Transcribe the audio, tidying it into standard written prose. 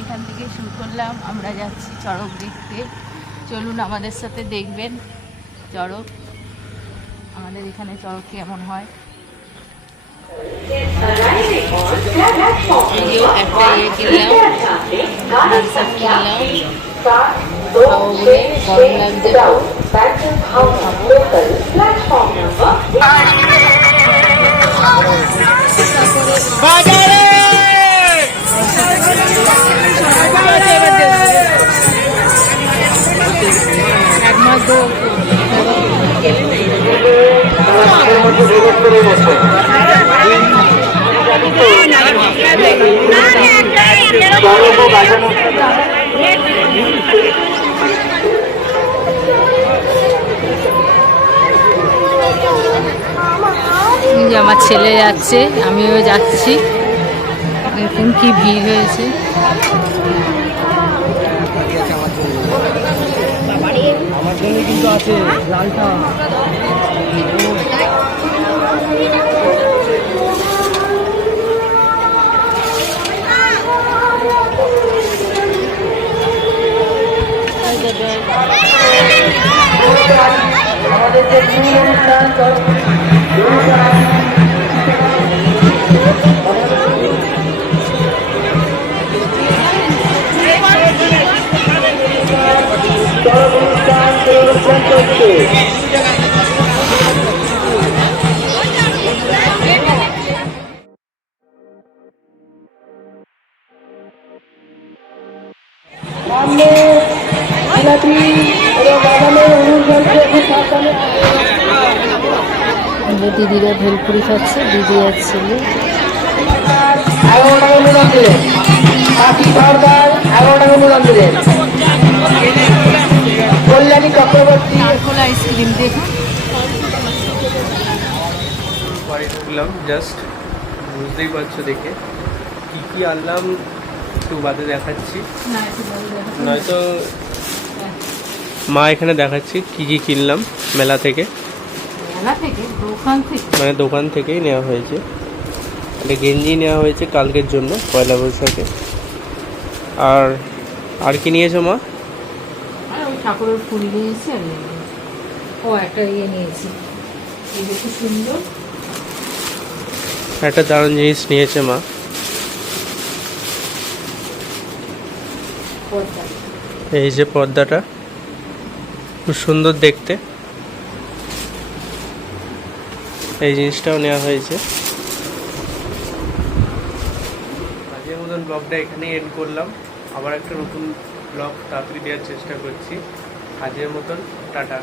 এখান থেকে শুরু করলাম, আমরা যাচ্ছি চড়ক দেখতে। চলুন আমাদের সাথে দেখবেন চড়ক, আমাদের এখানে চড়ক কেমন হয়। একটা ইয়ে কিনলাম, নার্সাপ কিনলাম, খাবো বলে গরম লাগছে খাবো। আমার ছেলে যাচ্ছে, আমিও যাচ্ছি। দেখুন কি ভিড় হয়েছে। আমার জন্য কিন্তু আছে লালটা। আমাদের যে অনুষ্ঠান চলছে। দিদিরা ভেলপুরি খাচ্ছে, দিদি আর ছেলে। কল্যাণী চক্রবর্তী আইসক্রিম দেখুন। জাস্ট বুঝতেই পারছো দেখে কি কি আনলাম একটু বাদে দেখাচ্ছি, নয়তো মা এখানে দেখাচ্ছি কি কি কিনলাম মেলা থেকে। মানে দোকান থেকেই নেওয়া হয়েছে। একটা গেঞ্জি নেওয়া হয়েছে কালকের জন্য, পয়লা বৈশাখে। আর কি নিয়েছো মা? ঠাকুরের ফুল নিয়েছি। ও একটা ইয়ে নিয়েছি, খুব সুন্দর একটা দারুণ জিনিস নিয়েছে মা। এই যে পর্দাটা খুব সুন্দর দেখতে, এই জিনিসটাও নেওয়া হয়েছে। আজকের মতন ব্লগটা এখানেই এন্ড করলাম। আবার একটা নতুন ব্লগ তাড়াতাড়ি দেওয়ার চেষ্টা করছি। আজকের মতন টাটা।